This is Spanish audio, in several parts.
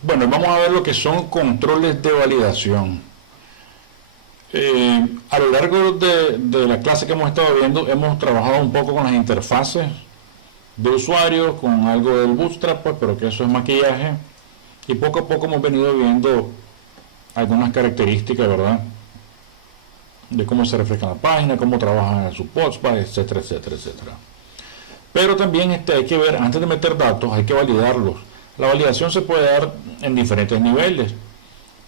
Bueno, vamos a ver lo que son controles de validación. A lo largo de la clase que hemos estado viendo, hemos trabajado un poco con las interfaces de usuario, con algo del Bootstrap, pues, pero que eso es maquillaje. Y poco a poco hemos venido viendo algunas características, ¿verdad? De cómo se refleja la página, cómo trabajan sus posts, etcétera, etcétera, etcétera. Pero también hay que ver, antes de meter datos, hay que validarlos. La validación se puede dar en diferentes niveles.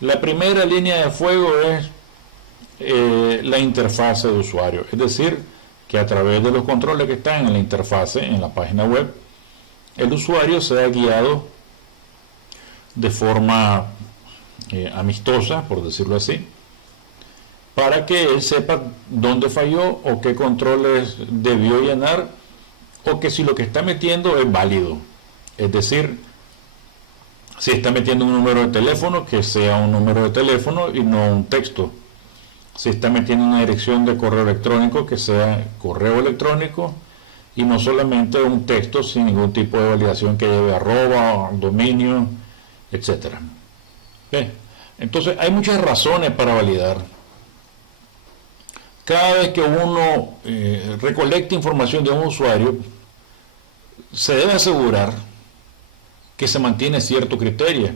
La primera línea de fuego es la interfase de usuario, es decir, que a través de los controles que están en la interfase, en la página web, el usuario sea guiado de forma amistosa, por decirlo así, para que él sepa dónde falló o qué controles debió llenar, o que si lo que está metiendo es válido. Es decir, si está metiendo un número de teléfono, que sea un número de teléfono y no un texto. Si está metiendo una dirección de correo electrónico, que sea correo electrónico y no solamente un texto sin ningún tipo de validación que lleve arroba, dominio, etcétera. Entonces hay muchas razones para validar. Cada vez que uno recolecta información de un usuario, se debe asegurar que se mantiene cierto criterio.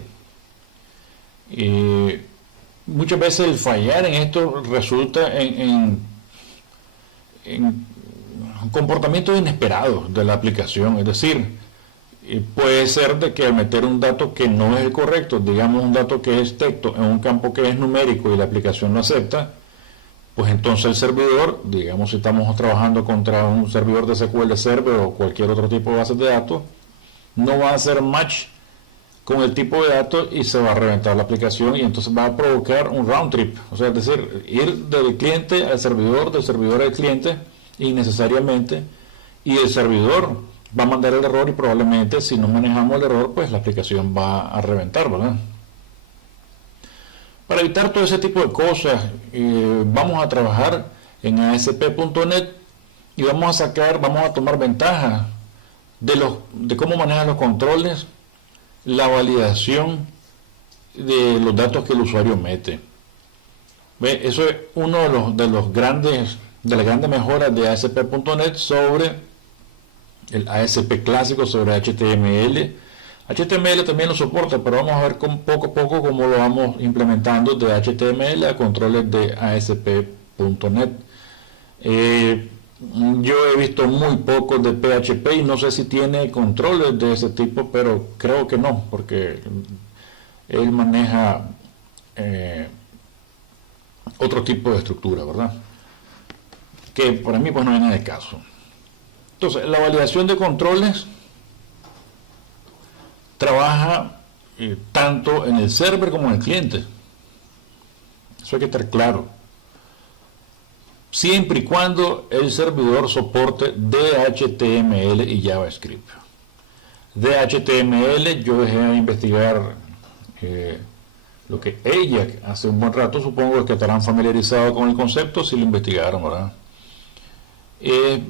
Muchas veces el fallar en esto resulta en comportamientos inesperados de la aplicación. Es decir, puede ser de que al meter un dato que no es el correcto, digamos un dato que es texto en un campo que es numérico y la aplicación lo acepta, pues entonces el servidor, digamos si estamos trabajando contra un servidor de SQL Server o cualquier otro tipo de base de datos, no va a hacer match con el tipo de datos y se va a reventar la aplicación y entonces va a provocar un round trip, o sea, es decir, ir del cliente al servidor, del servidor al cliente innecesariamente, y el servidor va a mandar el error y probablemente si no manejamos el error, pues la aplicación va a reventar, ¿verdad? Para evitar todo ese tipo de cosas, vamos a trabajar en ASP.NET y vamos a tomar ventaja de cómo manejan los controles, la validación de los datos que el usuario mete. Eso es uno de las grandes mejoras de ASP.NET sobre el ASP clásico, sobre HTML. HTML también lo soporta, pero vamos a ver poco a poco cómo lo vamos implementando de HTML a controles de ASP.NET. Yo he visto muy poco de PHP y no sé si tiene controles de ese tipo, pero creo que no, porque él maneja otro tipo de estructura, ¿verdad? Que para mí pues no viene de caso. Entonces, la validación de controles trabaja tanto en el server como en el cliente. Eso hay que estar claro. Siempre y cuando el servidor soporte DHTML y JavaScript. DHTML, yo dejé de investigar lo que Ajax hace un buen rato, supongo que estarán familiarizados con el concepto si lo investigaron, ¿verdad?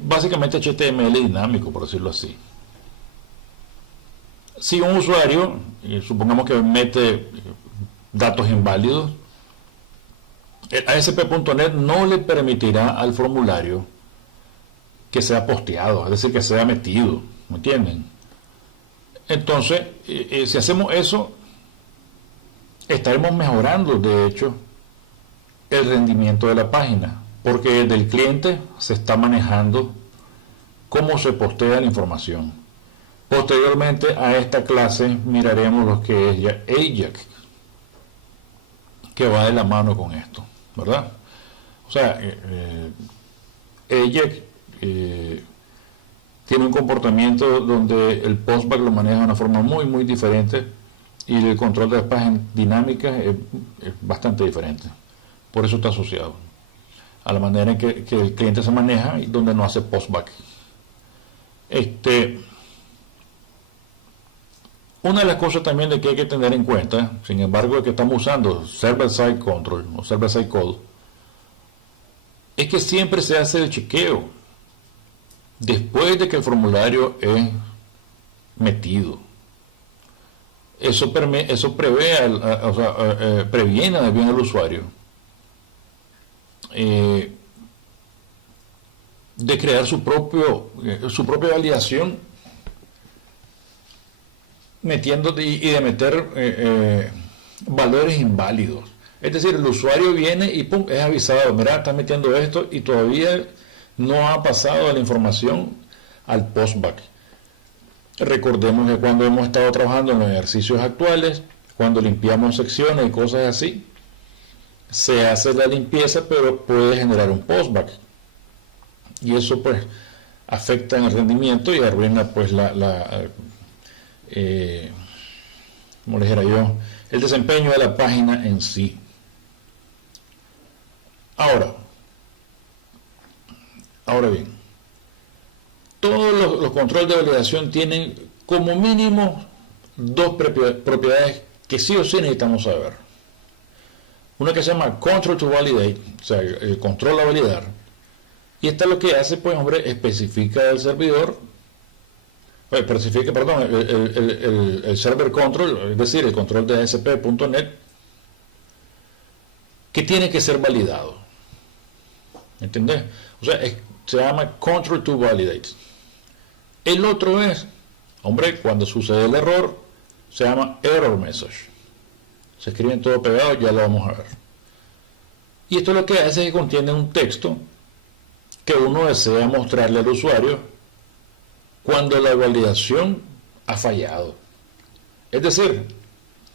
Básicamente HTML dinámico, por decirlo así. Si un usuario, supongamos que mete datos inválidos, el ASP.NET no le permitirá al formulario que sea posteado, es decir, que sea metido, ¿me entienden? Entonces, si hacemos eso, estaremos mejorando, de hecho, el rendimiento de la página, porque desde el cliente se está manejando cómo se postea la información. Posteriormente a esta clase miraremos lo que es ya Ajax, que va de la mano con esto, ¿verdad? O sea, Ajax tiene un comportamiento donde el postback lo maneja de una forma muy, muy diferente y el control de las páginas dinámicas es bastante diferente. Por eso está asociado a la manera en que el cliente se maneja y donde no hace postback. Una de las cosas también de que hay que tener en cuenta, sin embargo, es que estamos usando server-side control o server-side code, es que siempre se hace el chequeo después de que el formulario es metido. eso prevé, o sea, previene bien al usuario de crear su propia validación metiendo y de meter valores inválidos. Es decir, el usuario viene y pum, es avisado, mira, está metiendo esto y todavía no ha pasado la información al postback. Recordemos que cuando hemos estado trabajando en los ejercicios actuales, cuando limpiamos secciones y cosas así, se hace la limpieza, pero puede generar un postback. Y eso pues afecta en el rendimiento y arruina pues como les dijera yo, el desempeño de la página en sí. Ahora bien, todos los controles de validación tienen como mínimo dos propiedades que sí o sí necesitamos saber. Una que se llama control to validate, o sea, el control a validar. Y esta lo que hace, pues, hombre, especifica el servidor, el server control, es decir, el control de ASP.NET, que tiene que ser validado. ¿Entendés? O sea, se llama control to validate. El otro es, hombre, cuando sucede el error, se llama error message. Se escriben todo pegado, ya lo vamos a ver. Y esto lo que hace es que contiene un texto que uno desea mostrarle al usuario cuando la validación ha fallado. Es decir,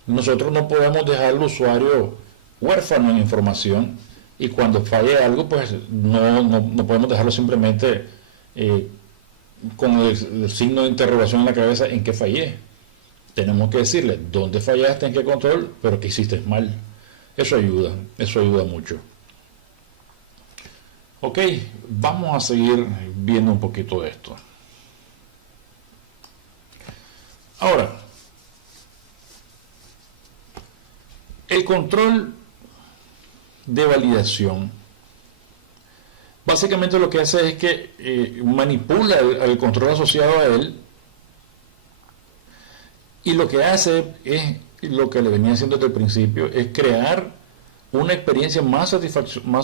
nosotros no podemos dejar al usuario huérfano en información y cuando falle algo, pues no podemos dejarlo simplemente con el signo de interrogación en la cabeza en qué fallé. Tenemos que decirle dónde fallaste, en qué control, pero qué hiciste mal. Eso ayuda mucho. Ok, vamos a seguir viendo un poquito de esto. Ahora, el control de validación básicamente lo que hace es que manipula el control asociado a él y lo que hace es lo que le venía haciendo desde el principio, es crear una experiencia más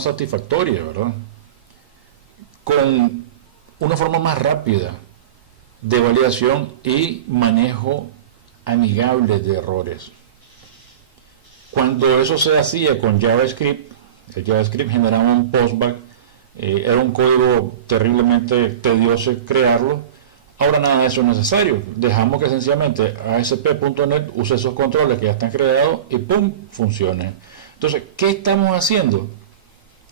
satisfactoria, ¿verdad? Con una forma más rápida de validación y manejo amigable de errores. Cuando eso se hacía con JavaScript, el JavaScript generaba un postback, era un código terriblemente tedioso crearlo. Ahora nada de eso es necesario. Dejamos que sencillamente ASP.NET use esos controles que ya están creados y ¡pum! Funcione. Entonces, ¿qué estamos haciendo?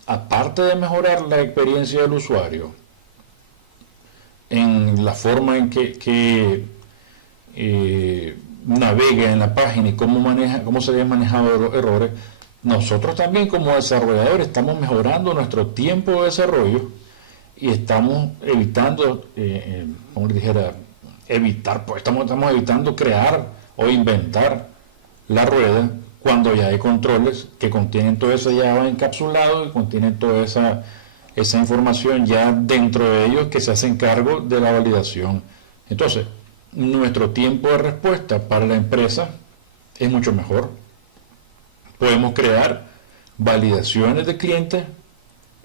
Aparte de mejorar la experiencia del usuario en la forma en que navega en la página y cómo se habían manejado los errores, nosotros también como desarrolladores estamos mejorando nuestro tiempo de desarrollo y estamos evitando, como les dijera, estamos evitando crear o inventar la rueda cuando ya hay controles que contienen todo eso ya encapsulado y contienen toda esa información ya dentro de ellos que se hacen cargo de la validación. Entonces, nuestro tiempo de respuesta para la empresa es mucho mejor. Podemos crear validaciones de clientes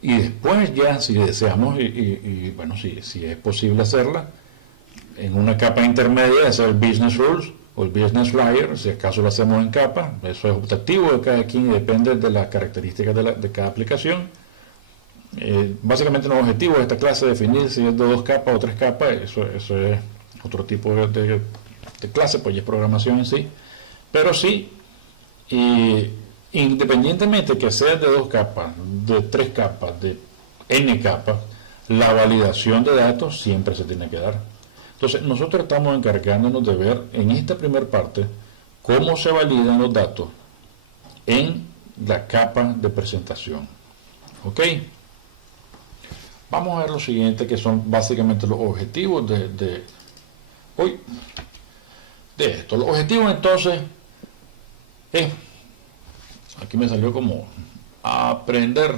y después ya, si deseamos, y bueno, si es posible hacerla, en una capa intermedia, hacer el Business Rules o el Business Flyer, si acaso lo hacemos en capa, eso es optativo de cada quien y depende de las características de cada aplicación. Básicamente los objetivos de esta clase es definir si es de 2 capas o 3 capas, eso es otro tipo de clase, pues ya es programación en sí, pero sí, independientemente que sea de 2 capas, de 3 capas, de n capas, la validación de datos siempre se tiene que dar. Entonces nosotros estamos encargándonos de ver en esta primera parte cómo se validan los datos en la capa de presentación. ¿Ok? Vamos a ver lo siguiente, que son básicamente los objetivos de esto. Los objetivos entonces es, aquí me salió como aprender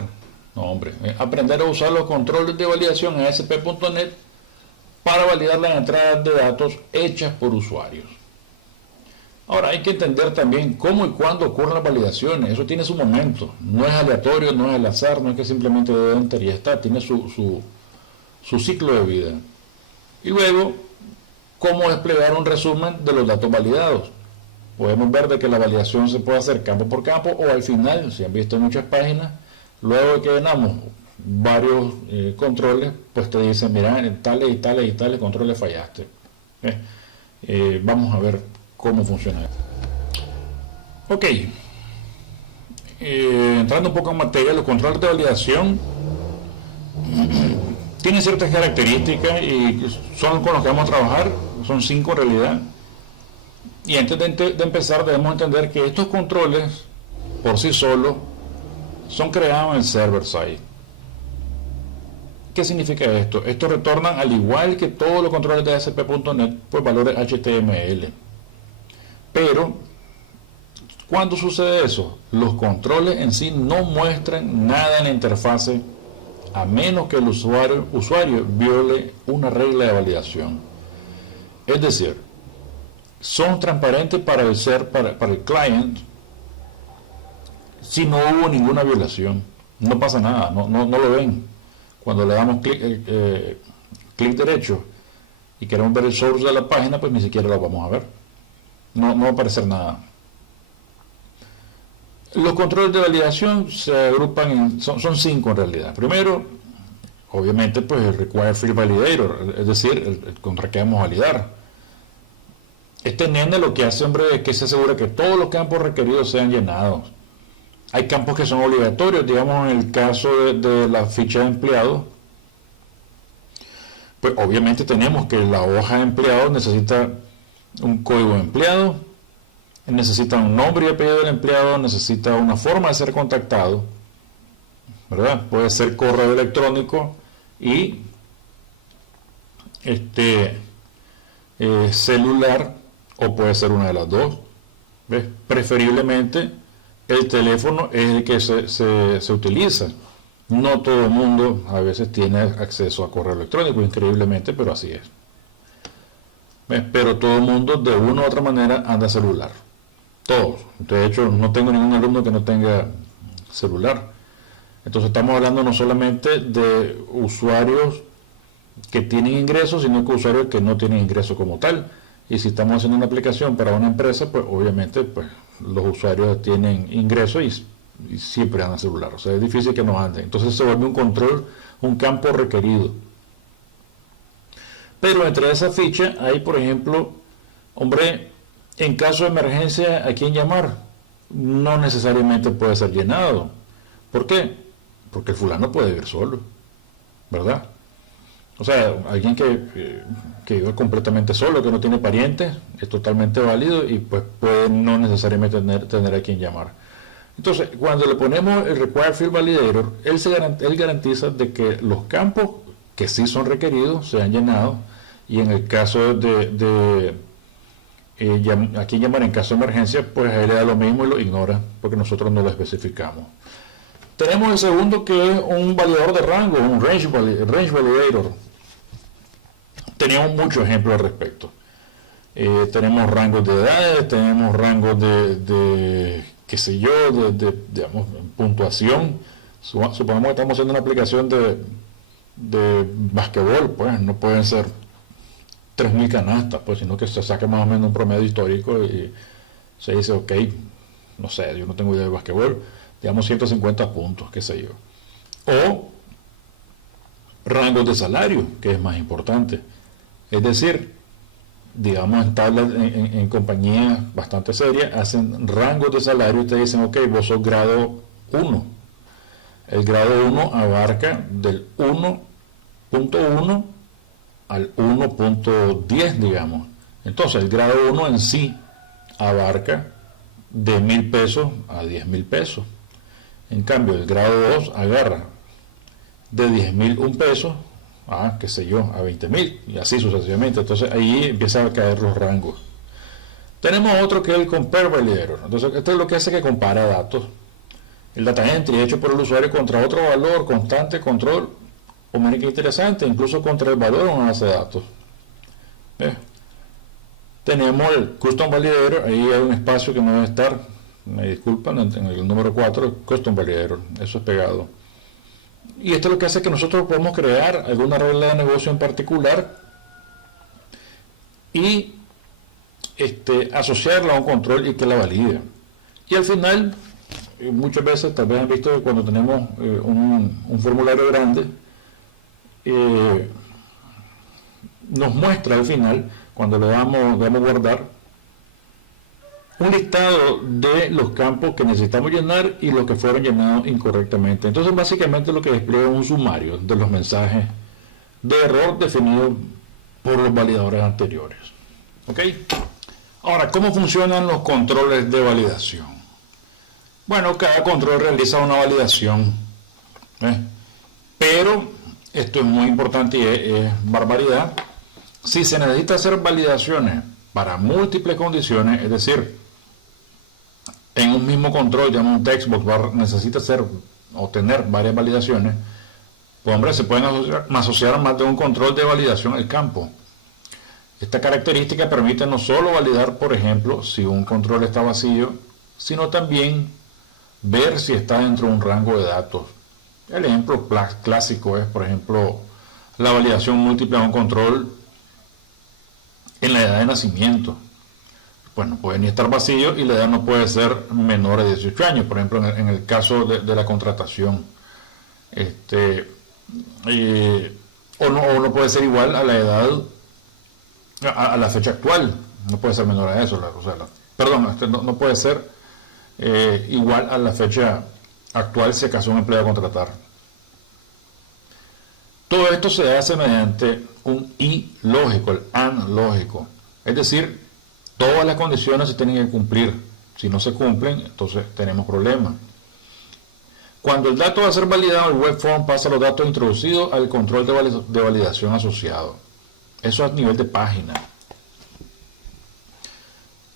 a usar los controles de validación en ASP.NET para validar las entradas de datos hechas por usuarios. Ahora hay que entender también cómo y cuándo ocurren las validaciones. Eso tiene su momento. No es aleatorio, no es al azar, no es que simplemente de enter y ya está. Tiene su ciclo de vida. Y luego, cómo desplegar un resumen de los datos validados. Podemos ver de que la validación se puede hacer campo por campo o al final, si han visto muchas páginas, luego de que llenamos varios controles, pues te dicen, mira, en tales y tales y tales controles fallaste. Vamos a ver cómo funciona esto. Ok, entrando un poco en materia, los controles de validación tienen ciertas características y son con los que vamos a trabajar, son 5 en realidad. Y antes de empezar debemos entender que estos controles por sí solos son creados en el server side. ¿Qué significa esto? Estos retornan, al igual que todos los controles de ASP.NET, pues valores HTML. Pero, ¿cuándo sucede eso? Los controles en sí no muestran nada en la interfase a menos que el usuario viole una regla de validación. Es decir, son transparentes para el client si no hubo ninguna violación. No pasa nada, no lo ven. Cuando le damos clic derecho y queremos ver el source de la página, pues ni siquiera lo vamos a ver. No va a aparecer nada. Los controles de validación se agrupan son 5 en realidad. Primero, obviamente, pues el Required Field Validator, es decir, el contra que vamos a validar. Este nene lo que hace, hombre, es que se asegura que todos los campos requeridos sean llenados. Hay campos que son obligatorios, digamos en el caso de la ficha de empleado, pues obviamente tenemos que la hoja de empleado necesita un código de empleado, necesita un nombre y apellido del empleado, necesita una forma de ser contactado, ¿verdad? Puede ser correo electrónico y celular, o puede ser una de las dos. ¿Ves? Preferiblemente el teléfono es el que se utiliza. No todo el mundo a veces tiene acceso a correo electrónico, increíblemente, pero así es. ¿Ves? Pero todo el mundo de una u otra manera anda celular. Todos. De hecho, no tengo ningún alumno que no tenga celular. Entonces estamos hablando no solamente de usuarios que tienen ingresos, sino que usuarios que no tienen ingresos como tal. Y si estamos haciendo una aplicación para una empresa, pues obviamente pues, los usuarios tienen ingresos y siempre andan celular. O sea, es difícil que no anden. Entonces se vuelve un control, un campo requerido. Pero entre esa ficha hay, por ejemplo, hombre, en caso de emergencia, ¿a quién llamar? No necesariamente puede ser llenado. ¿Por qué? Porque el fulano puede vivir solo, ¿verdad? O sea, alguien que vive completamente solo, que no tiene parientes, es totalmente válido y pues puede no necesariamente tener a quien llamar. Entonces, cuando le ponemos el Required Field Validator, él garantiza de que los campos que sí son requeridos sean llenados, y en el caso de a quien llamar en caso de emergencia, pues a él le da lo mismo y lo ignora, porque nosotros no lo especificamos. Tenemos el segundo, que es un validador de rango, un range validator. Teníamos muchos ejemplos al respecto. Tenemos rangos de edades, tenemos rangos de qué sé yo, digamos, puntuación. Supongamos que estamos haciendo una aplicación de basquetbol, pues no pueden ser 3.000 canastas, pues, sino que se saque más o menos un promedio histórico y se dice, ok, no sé, yo no tengo idea de basquetbol, digamos 150 puntos, qué sé yo. O rangos de salario, que es más importante. Es decir, digamos en tablas, en compañías bastante serias, hacen rangos de salario y te dicen, ok, vos sos grado 1. El grado 1 abarca del 1.1 al 1.10, digamos. Entonces, el grado 1 en sí abarca de 1.000 pesos a 10.000 pesos. En cambio, el grado 2 agarra de 10.001 pesos a, qué sé yo, a 20.000, y así sucesivamente. Entonces ahí empiezan a caer los rangos. Tenemos otro que es el Compare Validator. Entonces esto es lo que hace que compara datos. El data entry hecho por el usuario contra otro valor, constante, control, o manera interesante, incluso contra el valor de una base de datos. tenemos el Custom Validator, ahí hay un espacio que no debe estar, me disculpan, en el número 4, el Custom Validator, eso es pegado. Y esto es lo que hace que nosotros podemos crear alguna regla de negocio en particular y asociarla a un control y que la valide. Y al final, muchas veces, tal vez han visto que cuando tenemos un formulario grande, nos muestra al final, cuando le damos guardar, un listado de los campos que necesitamos llenar y los que fueron llenados incorrectamente. Entonces, básicamente lo que despliega es un sumario de los mensajes de error definidos por los validadores anteriores. ¿Ok? Ahora, ¿cómo funcionan los controles de validación? Bueno, cada control realiza una validación, pero esto es muy importante y es barbaridad. Si se necesita hacer validaciones para múltiples condiciones, es decir, en un mismo control, ya un textbox necesita hacer o tener varias validaciones, pues hombre, se pueden asociar a más de un control de validación al campo. Esta característica permite no solo validar, por ejemplo, si un control está vacío, sino también ver si está dentro de un rango de datos. El ejemplo clásico es, por ejemplo, la validación múltiple a un control en la edad de nacimiento. Pues no puede ni estar vacío y la edad no puede ser menor de 18 años, por ejemplo, en el caso de la contratación. O no puede ser igual a la edad, a la fecha actual, no puede ser menor a eso, no puede ser igual a la fecha actual si acaso un empleado a contratar. Todo esto se hace mediante un y lógico, el and lógico, es decir, todas las condiciones se tienen que cumplir. Si no se cumplen, entonces tenemos problemas. Cuando el dato va a ser validado, el web form pasa los datos introducidos al control de validación asociado. Eso es a nivel de página.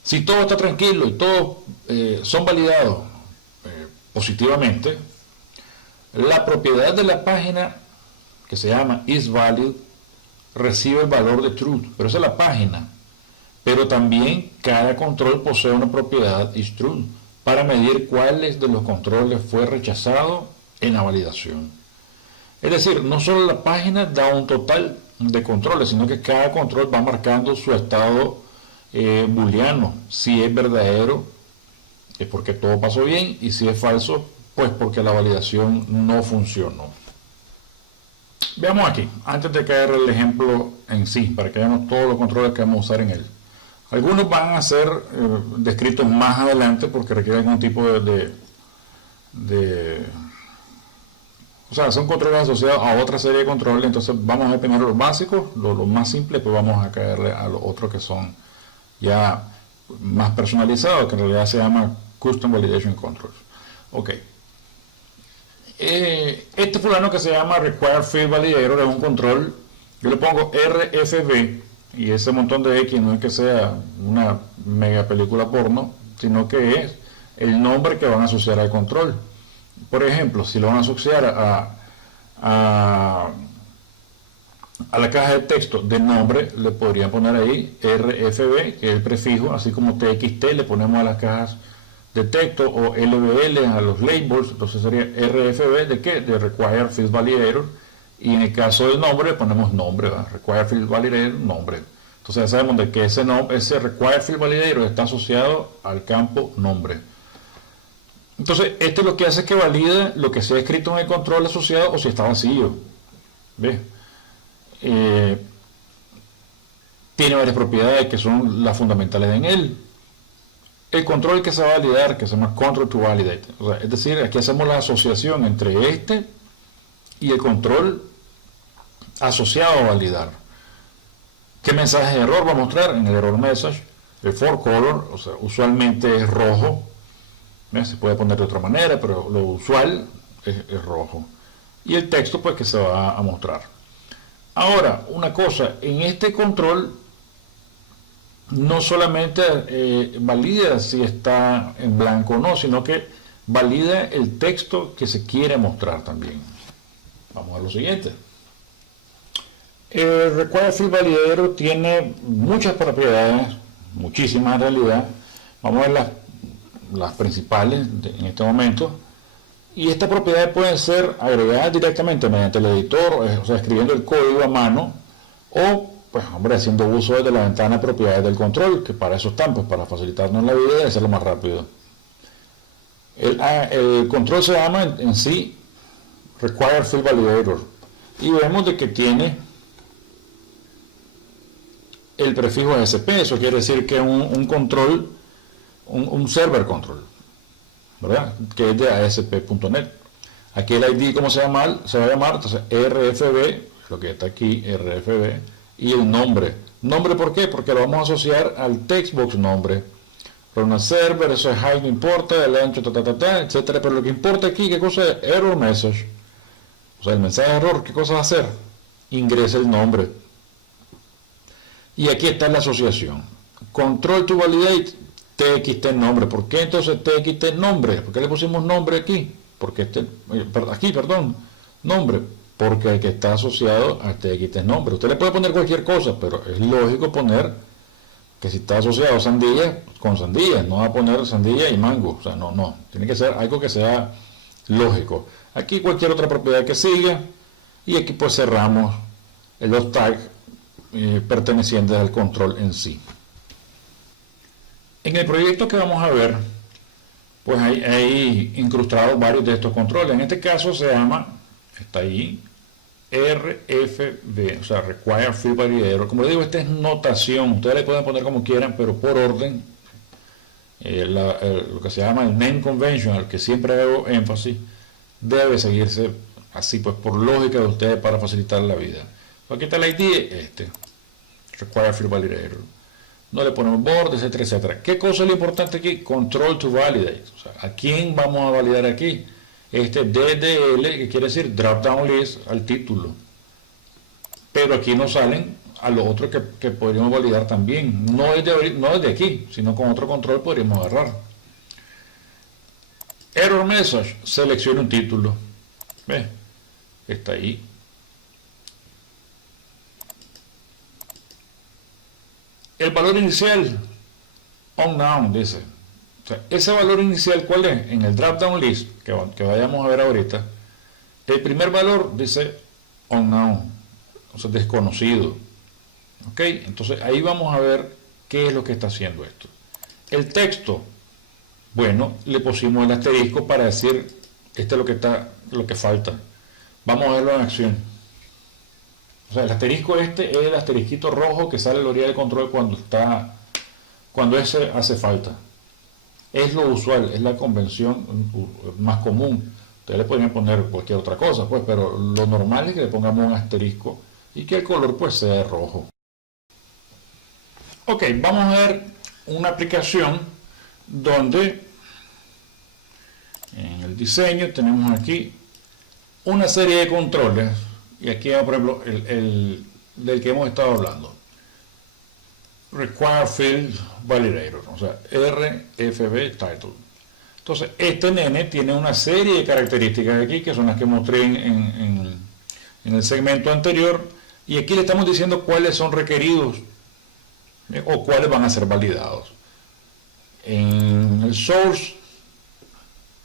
Si todo está tranquilo y todos son validados positivamente, la propiedad de la página, que se llama isValid, recibe el valor de truth, pero esa es la página. Pero también cada control posee una propiedad isTruth para medir cuáles de los controles fue rechazado en la validación. Es decir, no solo la página da un total de controles, sino que cada control va marcando su estado booleano. Si es verdadero, es porque todo pasó bien, y si es falso, pues porque la validación no funcionó. Veamos aquí, antes de caer el ejemplo en sí, para que veamos todos los controles que vamos a usar en él. Algunos van a ser descritos más adelante porque requieren algún tipo o sea, son controles asociados a otra serie de controles. Entonces vamos a ver primero los básicos, los más simples, pues vamos a caerle a los otros que son ya más personalizados, que en realidad se llama Custom Validation Controls. Ok. Este fulano que se llama Required Field Validator es un control, yo le pongo RFV, y ese montón de X no es que sea una mega película porno, sino que es el nombre que van a asociar al control. Por ejemplo, si lo van a asociar a la caja de texto de nombre, le podrían poner ahí RFB, que es el prefijo, así como TXT le ponemos a las cajas de texto, o LBL a los labels. Entonces sería RFB de ¿qué? De Required Field Validator. Y en el caso del nombre le ponemos nombre, ¿verdad? Required Field Validator, nombre. Entonces ya sabemos de que ese Required Field Validator está asociado al campo nombre. Entonces esto es lo que hace que valide lo que se ha escrito en el control asociado o si está vacío. ¿Ves? Tiene varias propiedades que son las fundamentales en él. El control que se va a validar, que se llama Control to Validate. O sea, es decir, aquí hacemos la asociación entre este y el control asociado a validar. ¿Qué mensaje de error va a mostrar? En el error message, el for color, o sea, usualmente es rojo. Se puede poner de otra manera, pero lo usual es rojo. Y el texto, pues, que se va a mostrar. Ahora, una cosa, en este control no solamente valida si está en blanco o no, sino que valida el texto que se quiere mostrar también. Vamos a lo siguiente. El Required Field Validator tiene muchas propiedades muchísimas en realidad. Vamos a ver las principales en este momento. Y estas propiedades pueden ser agregadas directamente mediante el editor, o sea, escribiendo el código a mano, o, pues, hombre, haciendo uso de la ventana de propiedades del control, que para eso están, pues, para facilitarnos la vida y hacerlo más rápido. El control se llama en sí Require Field Validator, y vemos de que tiene el prefijo ASP. Eso quiere decir que es un control, un server control, ¿verdad? Que es de ASP.NET. Aquí el ID, ¿cómo se va a llamar? Entonces, RFB, lo que está aquí, RFB, y el nombre. ¿Nombre por qué? Porque lo vamos a asociar al textbox nombre. Run a server, eso es high, no importa, el ancho, etcétera. Pero lo que importa aquí, ¿qué cosa es? Error message. O sea, el mensaje de error, ¿qué cosa va a hacer? Ingresa el nombre. Y aquí está la asociación. Control to validate, TXT nombre. ¿Por qué entonces TXT nombre? ¿Por qué le pusimos nombre aquí? Porque nombre. Porque el que está asociado a TXT nombre. Usted le puede poner cualquier cosa, pero es lógico poner que si está asociado a sandía, con sandía. No va a poner sandía y mango. O sea, no. Tiene que ser algo que sea lógico. Aquí cualquier otra propiedad que siga. Y aquí pues cerramos los tags pertenecientes al control en sí. En el proyecto que vamos a ver, pues hay incrustados varios de estos controles. En este caso se llama, está ahí, RFV, o sea, Require Field Validator. Como les digo, esta es notación. Ustedes le pueden poner como quieran, pero por orden. Lo que se llama el name convention, al que siempre hago énfasis, debe seguirse así, pues por lógica de ustedes, para facilitar la vida. Aquí está el ID, Require Field Validator. No le ponemos bordes, etcétera. ¿Qué cosa es lo importante aquí? Control to validate. O sea, ¿a quién vamos a validar aquí? DDL, que quiere decir Drop Down List, al título. Pero aquí nos salen a los otros que podríamos validar también. No es de aquí, sino con otro control podríamos agarrar. Error Message, selecciona un título. ¿Ves? Está ahí. El valor inicial, unknown, dice. O sea, ese valor inicial, ¿cuál es? En el drop-down list, que vayamos a ver ahorita, el primer valor dice unknown, o sea, desconocido. ¿Ok? Entonces, ahí vamos a ver qué es lo que está haciendo esto. El texto, bueno, le pusimos el asterisco para decir, este es lo que falta. Vamos a verlo en acción. O sea, el asterisco es el asterisquito rojo que sale a la orilla del control cuando ese hace falta. Es lo usual, es la convención más común. Ustedes le podrían poner cualquier otra cosa, pues, pero lo normal es que le pongamos un asterisco y que el color pues sea rojo. Ok, vamos a ver una aplicación donde en el diseño tenemos aquí una serie de controles. Y aquí, por ejemplo, el del que hemos estado hablando. Require Field Validator, o sea, RFB Title. Entonces, este nene tiene una serie de características aquí, que son las que mostré en el segmento anterior, y aquí le estamos diciendo cuáles son requeridos, o cuáles van a ser validados. En el source,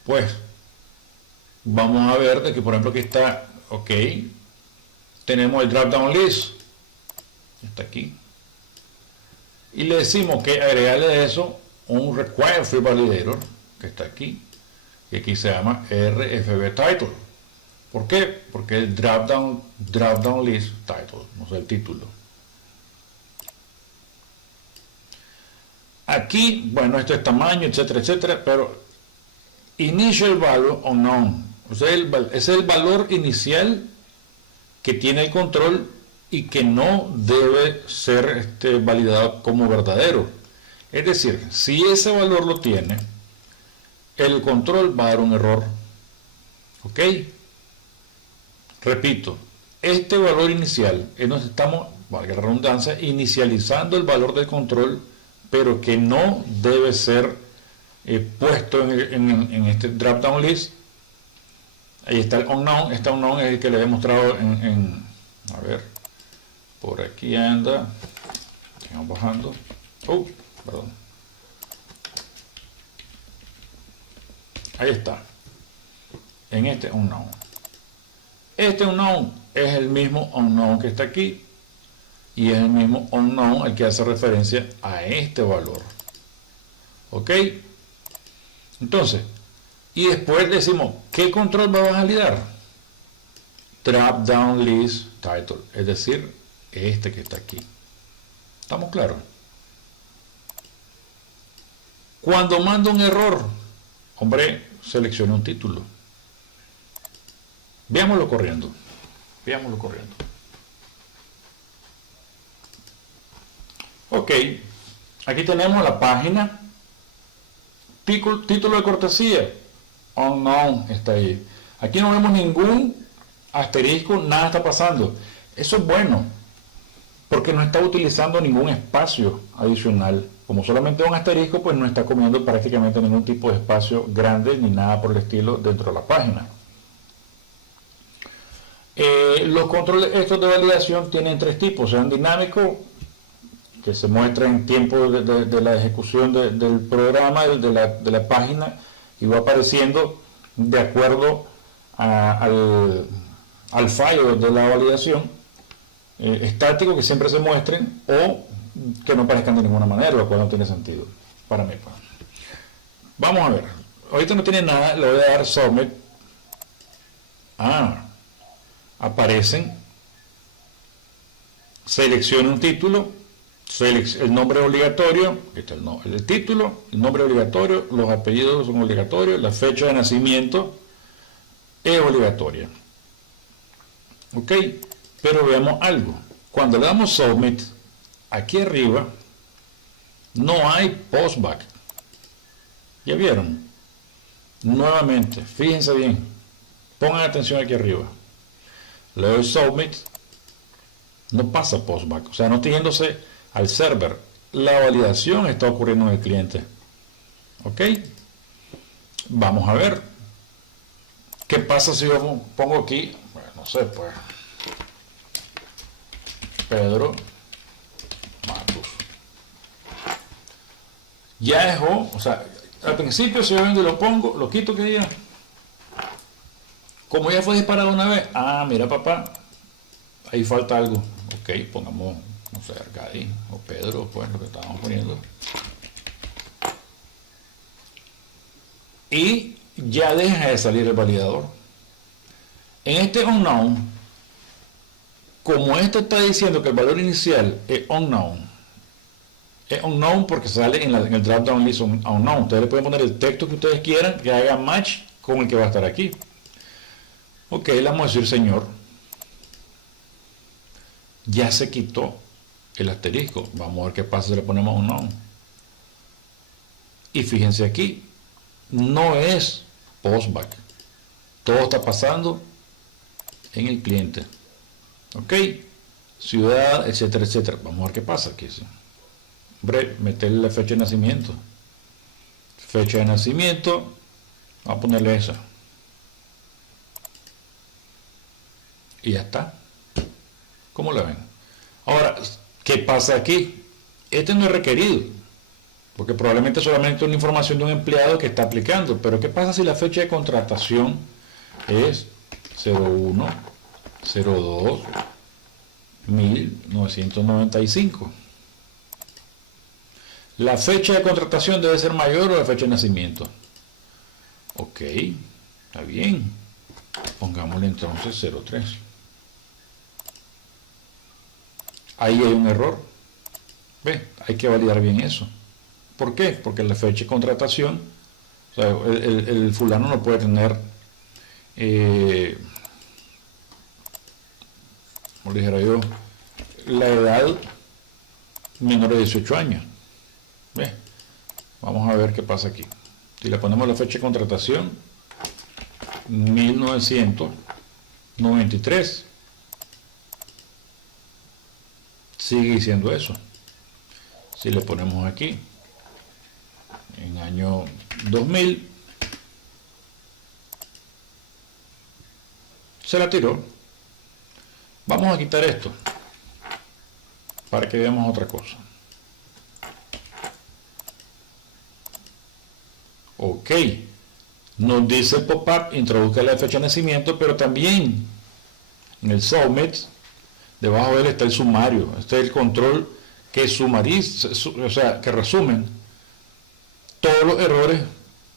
pues, vamos a ver de que, por ejemplo, aquí está, ok, tenemos el drop-down list, está aquí, y le decimos que agregarle a eso un Require Field Validator, que está aquí, y aquí se llama RFB Title. ¿Por qué? Porque el drop-down list title, o sea, el título. Aquí, bueno, esto es tamaño, etcétera, pero initial value unknown, o sea, ese es el valor inicial que tiene el control y que no debe ser validado como verdadero. Es decir, si ese valor lo tiene, el control va a dar un error. ¿Ok? Repito, este valor inicial es donde estamos, valga la redundancia, inicializando el valor del control, pero que no debe ser puesto en este drop-down list. Ahí está el unknown. Este unknown es el que le he mostrado a ver, por aquí anda, vamos bajando. perdón. Ahí está. En este unknown. Este unknown es el mismo unknown que está aquí. Y es el mismo unknown al que hace referencia a este valor. ¿Ok? Entonces, y después decimos, ¿qué control va a validar? Drop down list title, es decir, este que está aquí. ¿Estamos claros? Cuando mando un error, hombre, selecciona un título. Veámoslo corriendo. Veámoslo corriendo. Ok, aquí tenemos la página. Título de cortesía. Unknown está ahí. Aquí no vemos ningún asterisco, nada está pasando. Eso es bueno, porque no está utilizando ningún espacio adicional. Como solamente un asterisco, pues no está comiendo prácticamente ningún tipo de espacio grande ni nada por el estilo dentro de la página. Los controles estos de validación tienen tres tipos. Sean dinámicos, que se muestra en tiempo de la ejecución del programa, de la página, y va apareciendo de acuerdo al fallo de la validación. Estático, que siempre se muestren, o que no aparezcan de ninguna manera, lo cual no tiene sentido para mí. Vamos a ver. Ahorita no tiene nada, le voy a dar submit. Aparecen. Selecciona un título. El nombre obligatorio, este es el título, el nombre obligatorio, los apellidos son obligatorios, la fecha de nacimiento es obligatoria. Ok, pero veamos algo. Cuando le damos submit, aquí arriba no hay postback. ¿Ya vieron? Nuevamente, fíjense bien, pongan atención aquí arriba. Le doy submit, no pasa postback, o sea, no estoy yéndose al server, la validación está ocurriendo en el cliente. Ok, vamos a ver qué pasa si yo pongo aquí, bueno, no sé, pues Pedro Matus. Ya dejó, o sea, al principio si yo vengo y lo pongo, lo quito que ya, como ya fue disparado una vez, mira papá, ahí falta algo. Ok, pongamos, no sé, Arcadi o Pedro, pues lo que estábamos poniendo. Y ya deja de salir el validador. En este unknown, como este está diciendo que el valor inicial es unknown porque sale en el drop down list unknown. Ustedes le pueden poner el texto que ustedes quieran que haga match con el que va a estar aquí. Ok, le vamos a decir señor. Ya se quitó el asterisco. Vamos a ver qué pasa si le ponemos unknown. Y fíjense aquí, no es postback. Todo está pasando en el cliente. Ok, ciudad, etcétera, etcétera. Vamos a ver qué pasa aquí. Hombre, meterle la fecha de nacimiento. Fecha de nacimiento, vamos a ponerle esa. Y ya está. ¿Cómo la ven? Ahora, ¿qué pasa aquí? Este no es requerido, porque probablemente solamente una información de un empleado que está aplicando. Pero ¿qué pasa si la fecha de contratación es 01/02/1995? La fecha de contratación debe ser mayor o la fecha de nacimiento. Ok, está bien. Pongámosle entonces 03. Ahí hay un error. ¿Ve? Hay que validar bien eso. ¿Por qué? Porque la fecha de contratación, o sea, el fulano no puede tener, como dijera yo, la edad menor de 18 años. ¿Ve? Vamos a ver qué pasa aquí. Si le ponemos la fecha de contratación, 1993, sigue diciendo eso. Si le ponemos aquí, en año 2000, se la tiró. Vamos a quitar esto para que veamos otra cosa. Ok, nos dice el pop-up, introduzca la fecha de nacimiento, pero también en el submit, debajo de él está el sumario. Este es el control que sumariza, o sea, que resumen todos los errores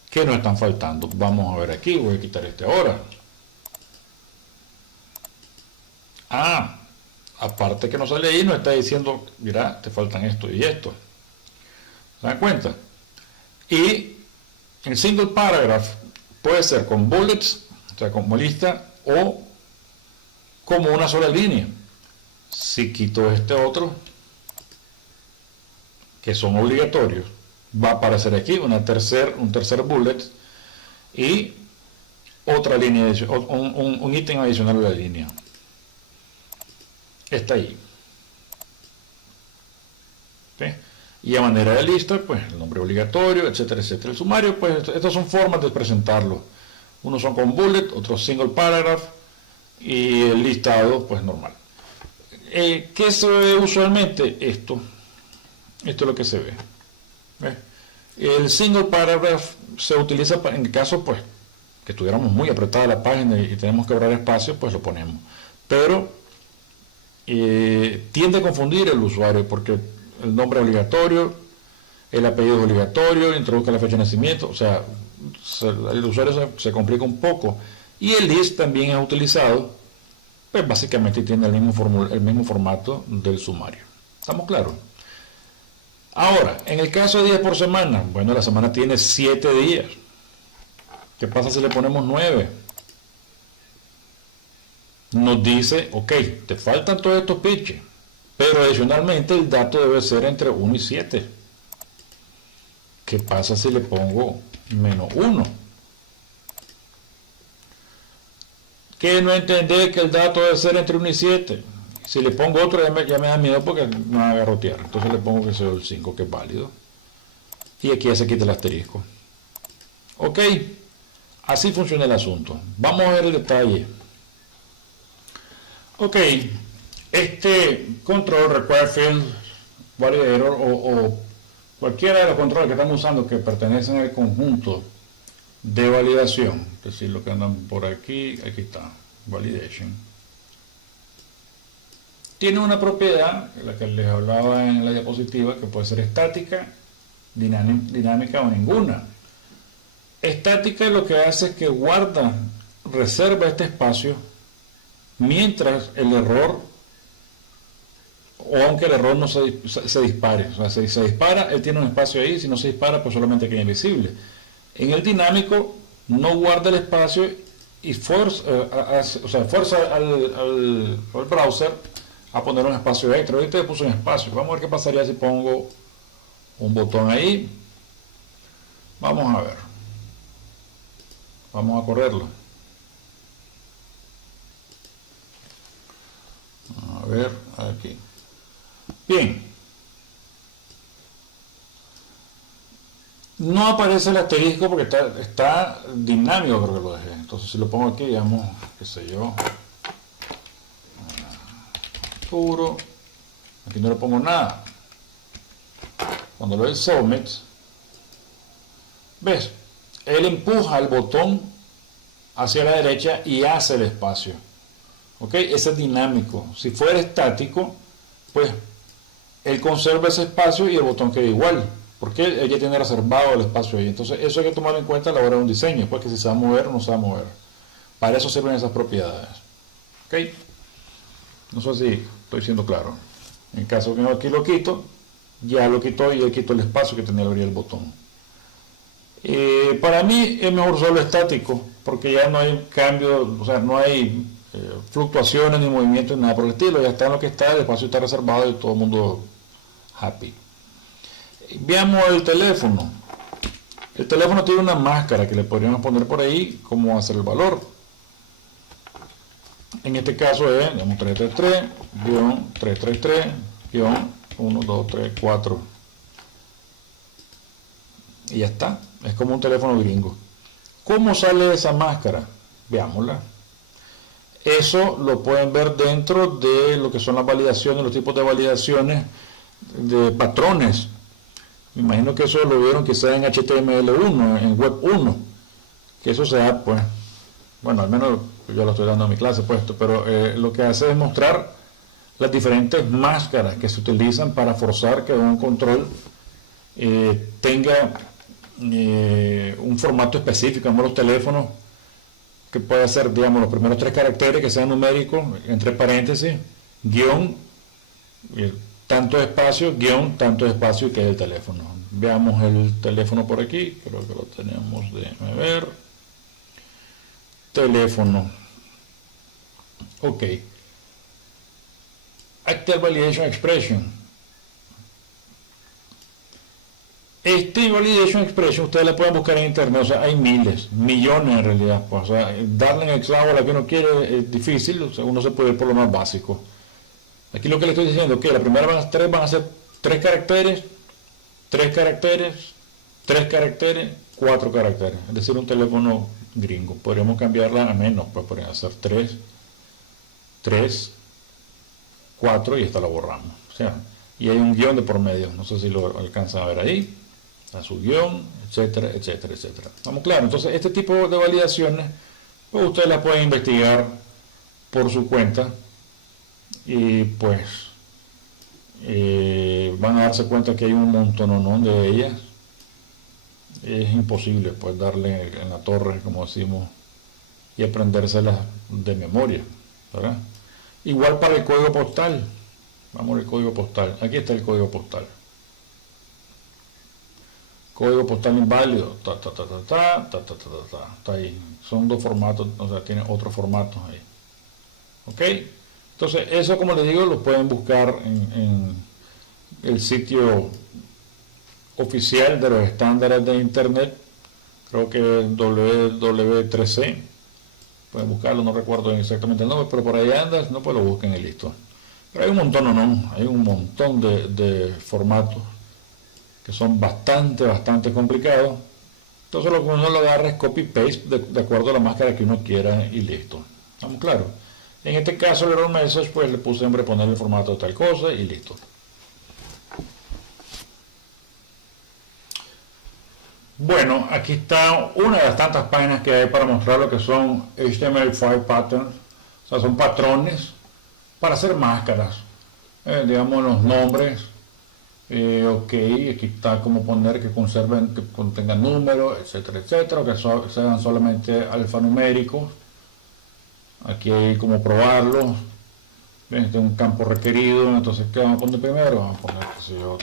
que nos están faltando. Vamos a ver aquí, voy a quitar este ahora. Aparte que no sale ahí, nos está diciendo, mira, te faltan esto y esto. ¿Se dan cuenta? Y el single paragraph puede ser con bullets, o sea, como lista, o como una sola línea. Si quito este otro, que son obligatorios, va a aparecer aquí un tercer bullet y otra línea, un ítem adicional de la línea. Está ahí. ¿Sí? Y a manera de lista, pues el nombre obligatorio, etcétera, etcétera. El sumario, pues estas son formas de presentarlo. Unos son con bullet, otros single paragraph y el listado, pues normal. ¿Qué se ve usualmente? Esto es lo que se ve. ¿Ves? El single paragraph se utiliza en el caso, pues, que tuviéramos muy apretada la página y tenemos que ahorrar espacio, pues lo ponemos. Pero tiende a confundir el usuario porque el nombre es obligatorio, el apellido es obligatorio, introduzca la fecha de nacimiento, o sea, el usuario se complica un poco. Y el list también es utilizado, pues básicamente tiene el mismo formato del sumario. ¿Estamos claros? Ahora, en el caso de días por semana, bueno, la semana tiene 7 días. ¿Qué pasa si le ponemos 9? Nos dice, ok, te faltan todos estos pitches, pero adicionalmente el dato debe ser entre 1 y 7. ¿Qué pasa si le pongo -1? Que no entender que el dato debe ser entre 1 y 7. Si le pongo otro ya me da miedo porque me va a agarrotear. Entonces le pongo que sea el 5, que es válido. Y aquí ya se quita el asterisco. Ok, así funciona el asunto. Vamos a ver el detalle. Ok, este control require field validator o cualquiera de los controles que estamos usando que pertenecen al conjunto de validación, es decir, lo que andan por aquí está, validation, tiene una propiedad, la que les hablaba en la diapositiva, que puede ser estática, dinámica o ninguna. Estática lo que hace es que reserva este espacio mientras el error, o aunque el error no se dispare. O sea, si se dispara, él tiene un espacio ahí, si no se dispara, pues solamente queda invisible. En el dinámico, no guarda el espacio y fuerza al browser a poner un espacio extra. Ahorita le puse un espacio. Vamos a ver qué pasaría si pongo un botón ahí. Vamos a ver. Vamos a correrlo. A ver, aquí. Bien. No aparece el asterisco porque está dinámico, creo que lo dejé. Entonces si lo pongo aquí, digamos, qué sé yo, puro, aquí no le pongo nada. Cuando lo doy submit, ¿ves? Él empuja el botón hacia la derecha y hace el espacio. ¿Ok? Ese es dinámico. Si fuera estático, pues él conserva ese espacio y el botón queda igual, porque él ya tiene reservado el espacio ahí. Entonces eso hay que tomar en cuenta a la hora de un diseño, porque si se va a mover o no se va a mover. Para eso sirven esas propiedades. ¿Ok? No sé si estoy siendo claro. En caso que no, aquí lo quito, ya lo quitó y ya quito el espacio que tenía que abrir el botón. Para mí es mejor solo estático, porque ya no hay cambio, o sea, no hay fluctuaciones ni movimientos ni nada por el estilo. Ya está en lo que está, el espacio está reservado y todo el mundo happy. Veamos el teléfono. El teléfono tiene una máscara que le podríamos poner por ahí cómo hacer el valor. En este caso es 333-333-1234 y ya está. Es como un teléfono gringo. ¿Cómo sale esa máscara? Veámosla. Eso lo pueden ver dentro de lo que son las validaciones, los tipos de validaciones de patrones. Me imagino que eso lo vieron quizás en HTML1, en Web 1, que eso se da, pues, bueno, al menos yo lo estoy dando en mi clase puesto, pero lo que hace es mostrar las diferentes máscaras que se utilizan para forzar que un control tenga un formato específico. En los teléfonos, que puede ser, digamos, los primeros 3 caracteres que sean numéricos, entre paréntesis, guión, tanto espacio, guión, tanto espacio y que es el teléfono. Veamos el teléfono por aquí, creo que lo tenemos, déjenme ver. Teléfono. Ok. Active Validation Expression. Este Validation Expression ustedes la pueden buscar en internet, o sea, hay miles, millones en realidad. Pues, o sea, darle en el clavo a la que uno quiere es difícil, o sea, uno se puede ir por lo más básico. Aquí lo que le estoy diciendo es que la primera tres van a ser 3 caracteres, 3 caracteres, 3 caracteres, 4 caracteres. Es decir, un teléfono gringo. Podríamos cambiarla a menos, pues podrían ser 3, 3, 4 y esta la borramos. O sea, y hay un guión de por medio. No sé si lo alcanzan a ver ahí. A su guión, etcétera, etcétera, etcétera. Vamos claro. Entonces, este tipo de validaciones, pues ustedes las pueden investigar por su cuenta. Y pues van a darse cuenta que hay un montón de ellas. Es imposible pues darle en la torre, como decimos, y aprendérselas de memoria, ¿verdad? Igual para el código postal. Vamos al código postal. Aquí está el código postal. Código postal inválido. Está ahí. Son 2 formatos, o sea, tiene otros formatos ahí. ¿Ok? Entonces, eso, como les digo, lo pueden buscar en el sitio oficial de los estándares de Internet. Creo que es WW3C. Pueden buscarlo, no recuerdo exactamente el nombre, pero por ahí anda, no, pues lo busquen y listo. Pero hay un montón, hay un montón de formatos que son bastante complicados. Entonces lo que uno lo agarra es copy-paste de acuerdo a la máscara que uno quiera y listo. ¿Estamos claros? En este caso el error message, pues le puse siempre poner el formato de tal cosa y listo. Bueno, aquí está una de las tantas páginas que hay para mostrar lo que son HTML5 patterns, o sea, son patrones para hacer máscaras, digamos los nombres, ok, aquí está como poner que conserven, que contengan números, etcétera, etcétera, que sean solamente alfanuméricos. Aquí hay como probarlo. Este es un campo requerido, entonces ¿qué vamos a poner primero? Vamos a poner, qué sé yo,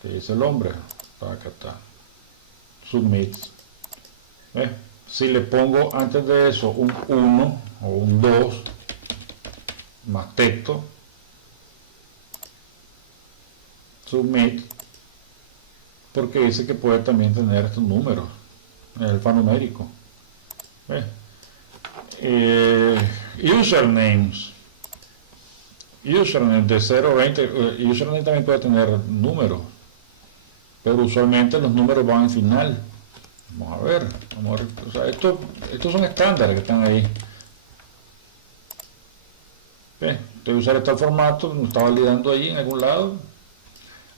¿qué dice el hombre? Acá está. Submit. Si le pongo antes de eso un 1 o un 2 más texto, submit, porque dice que puede también tener estos números, el alfanumérico. Usernames. Username de 0 a 20. Username también puede tener números, pero usualmente los números van al final. Vamos a ver. O sea, estos son estándares que están ahí. Estoy usando este formato, me está validando ahí en algún lado.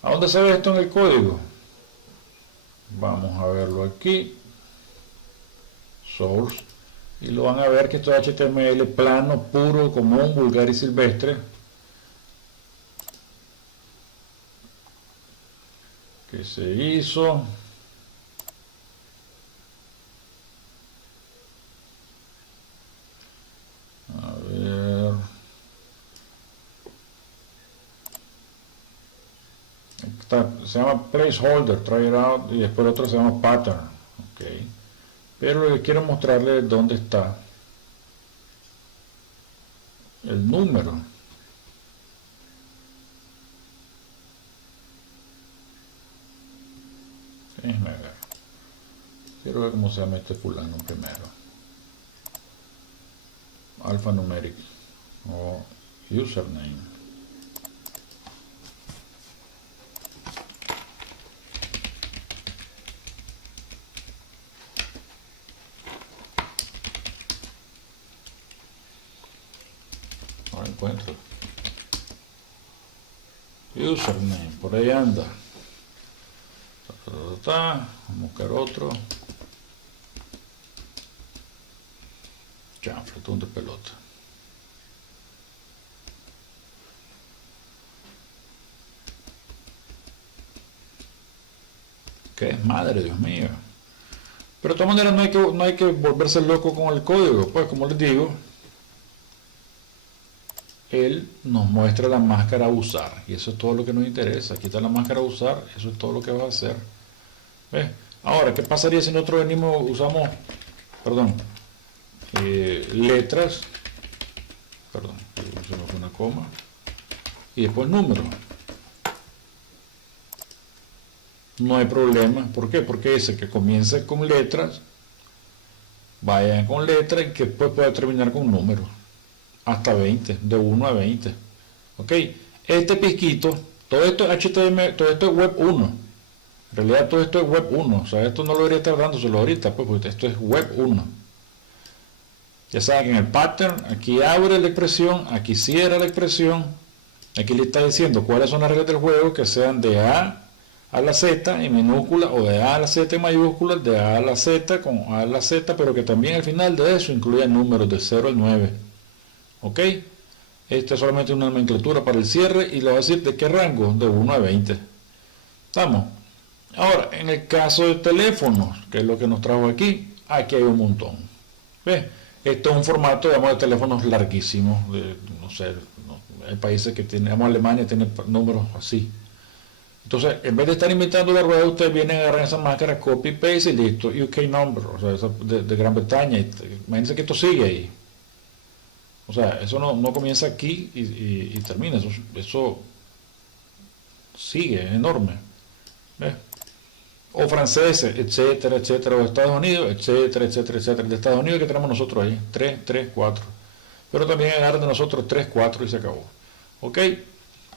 ¿A dónde se ve esto en el código? Vamos a verlo aquí. Source. Y lo van a ver que esto es HTML plano, puro, común, vulgar y silvestre. Que se hizo. A ver. Se llama placeholder, try it out, y después el otro se llama pattern. Okay. Pero lo que quiero mostrarles es dónde está el número. Déjenme ver. Quiero ver cómo se llama este fulano primero. Alphanumeric o username. No lo encuentro. username, por ahí anda. Vamos a buscar otro. Ya, fletón de pelota. ¿Qué es madre, Dios mío? Pero de todas maneras no hay que volverse loco con el código. Pues como les digo, él nos muestra la máscara a usar. Y eso es todo lo que nos interesa. Aquí está la máscara a usar. Eso es todo lo que va a hacer. ¿Ves? Ahora, ¿qué pasaría si nosotros usamos, perdón, letras, perdón, usamos una coma, y después números? No hay problema. ¿Por qué? Porque ese que comience con letras, vayan con letras y que después pueda terminar con números. Hasta 20, de 1 a 20. ¿Ok? Este pisquito, todo esto es HTML, todo esto es web 1. En realidad todo esto es web 1. O sea, esto no lo debería estar dándoselo ahorita, pues, porque esto es web 1. Ya saben que en el pattern, aquí abre la expresión, aquí cierra la expresión. Aquí le está diciendo cuáles son las reglas del juego, que sean de A a la Z en minúscula o de A a la Z en mayúscula, de A a la Z con A a la Z, pero que también al final de eso incluya números de 0 al 9. ¿Ok? Esta es solamente una nomenclatura para el cierre y le va a decir de qué rango, de 1 a 20. ¿Estamos? Ahora, en el caso de teléfonos, que es lo que nos trajo aquí hay un montón. ¿Ves? Esto es un formato, digamos, de teléfonos larguísimos. No sé, hay países que tienen, digamos, Alemania tiene números así. Entonces, en vez de estar inventando la rueda, ustedes vienen a agarrar esa máscara, copy, paste y listo. UK number, o sea, de Gran Bretaña. Imagínense que esto sigue ahí. O sea, eso no comienza aquí y termina. Eso sigue, es enorme. ¿Ves? O franceses, etcétera, etcétera. O de Estados Unidos, etcétera, etcétera, etcétera. De Estados Unidos que tenemos nosotros ahí, 3, 3, 4. Pero también agarran de nosotros 3, 4 y se acabó. ¿Ok?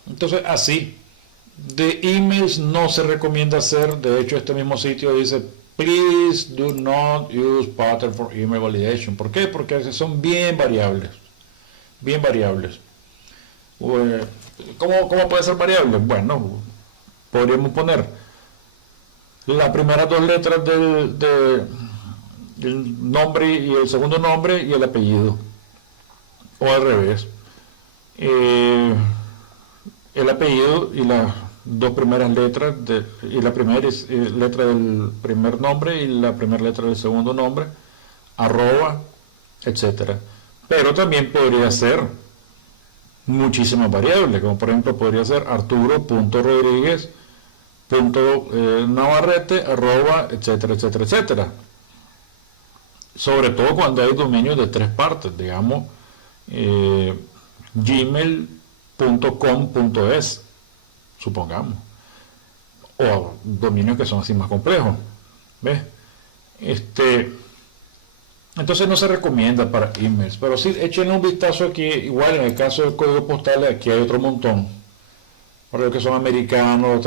Entonces, así. De emails no se recomienda hacer. De hecho, este mismo sitio dice please do not use pattern for email validation. ¿Por qué? Porque son bien variables. Bien variables. ¿Cómo puede ser variable? Bueno, podríamos poner las primeras dos letras del nombre y el segundo nombre y el apellido. O al revés. El apellido y las dos primeras letras y la primera letra del primer nombre y la primera letra del segundo nombre, arroba, etcétera. Pero también podría ser muchísimas variables, como por ejemplo podría ser arturo.rodriguez.navarrete arroba, etcétera, etcétera, etcétera. Sobre todo cuando hay dominios de 3 partes, digamos gmail.com.es, supongamos, o dominios que son así más complejos. ¿Ves? Entonces no se recomienda para emails, pero sí echen un vistazo aquí. Igual en el caso del código postal, aquí hay otro montón, para los que son americanos,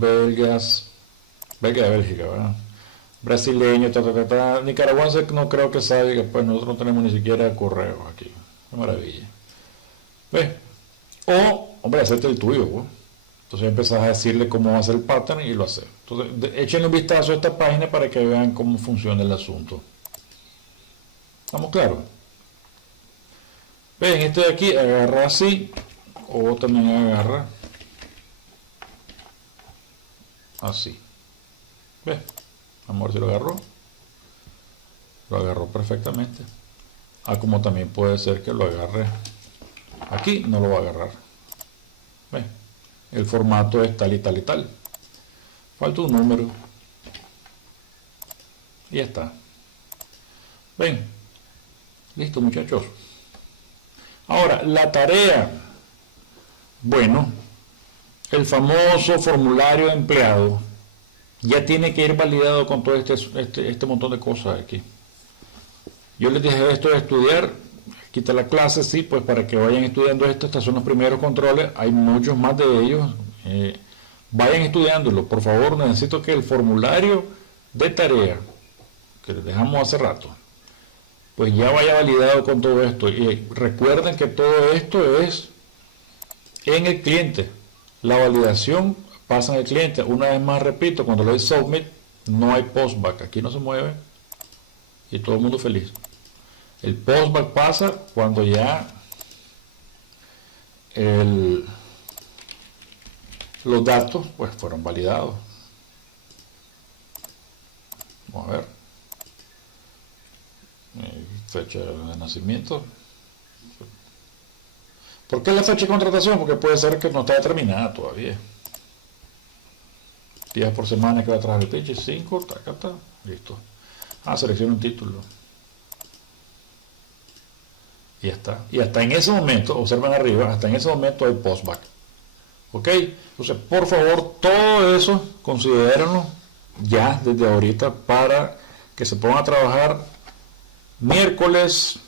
belgas, belga de Bélgica, ¿verdad? Brasileños, nicaragüenses no creo que sabe que pues nosotros no tenemos ni siquiera correos aquí. Qué maravilla. ¿Ves? O, hombre, hacerte el tuyo, ¿no? Entonces empezás a decirle cómo va a ser el pattern y lo haces. Entonces, échenle un vistazo a esta página para que vean cómo funciona el asunto. ¿Estamos claros? Ven, este de aquí agarra así, o también agarra así. ¿Ves? Vamos a ver si lo agarró. Lo agarró perfectamente. Como también puede ser que lo agarre aquí, no lo va a agarrar. ¿Ves? El formato es tal y tal y tal. Falta un número. Y ya está. Ven. Listo, muchachos. Ahora, la tarea. Bueno, el famoso formulario de empleado ya tiene que ir validado con todo este montón de cosas aquí. Yo les dije esto de estudiar. Quita la clase, sí, pues para que vayan estudiando esto. Estos son los primeros controles. Hay muchos más de ellos. Vayan estudiándolo. Por favor, necesito que el formulario de tarea, que les dejamos hace rato, pues ya vaya validado con todo esto. Y recuerden que todo esto es en el cliente. La validación pasa en el cliente. Una vez más repito, cuando le doy submit, no hay postback, aquí no se mueve y todo el mundo feliz. El postback pasa cuando ya los datos pues fueron validados. Vamos a ver, fecha de nacimiento. ¿Por qué la fecha de contratación? Porque puede ser que no está determinada todavía. Días por semana que va a trabajar el pitch, 5, taca, ta, listo. Selecciona un título. Y ya está. Y hasta en ese momento, observen arriba, hasta en ese momento hay postback. ¿Ok? Entonces, por favor, todo eso considérenlo ya desde ahorita para que se pongan a trabajar miércoles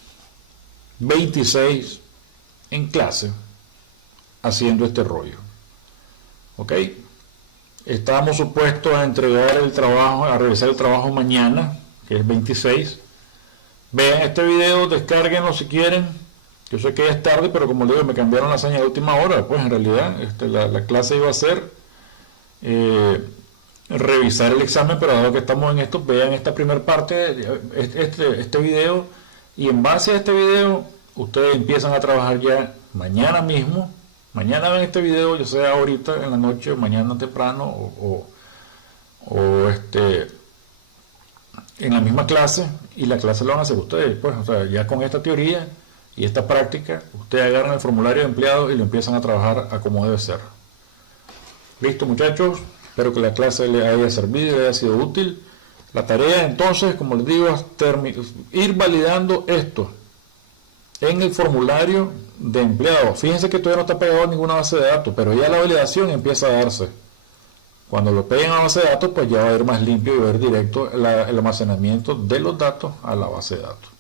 26 en clase haciendo este rollo. ¿Ok? Estamos supuestos a entregar el trabajo, a realizar el trabajo mañana, que es 26. Vean este video, descárguenlo si quieren. Yo sé que ya es tarde, pero como les digo, me cambiaron la señal de última hora. Pues en realidad la clase iba a ser revisar el examen, pero dado que estamos en esto, vean esta primera parte, este video, y en base a este video, ustedes empiezan a trabajar ya mañana mismo. Mañana ven este video, ya sea ahorita en la noche, mañana temprano, o en la misma clase, y la clase la van a hacer ustedes. Pues, o sea, ya con esta teoría y esta práctica, ustedes agarran el formulario de empleado y lo empiezan a trabajar a como debe ser. Listo, muchachos, espero que la clase les haya servido, les haya sido útil. La tarea entonces, como les digo, es ir validando esto en el formulario de empleado. Fíjense que todavía no está pegado a ninguna base de datos, pero ya la validación empieza a darse. Cuando lo peguen a la base de datos, pues ya va a ir más limpio y va a ir directo el almacenamiento de los datos a la base de datos.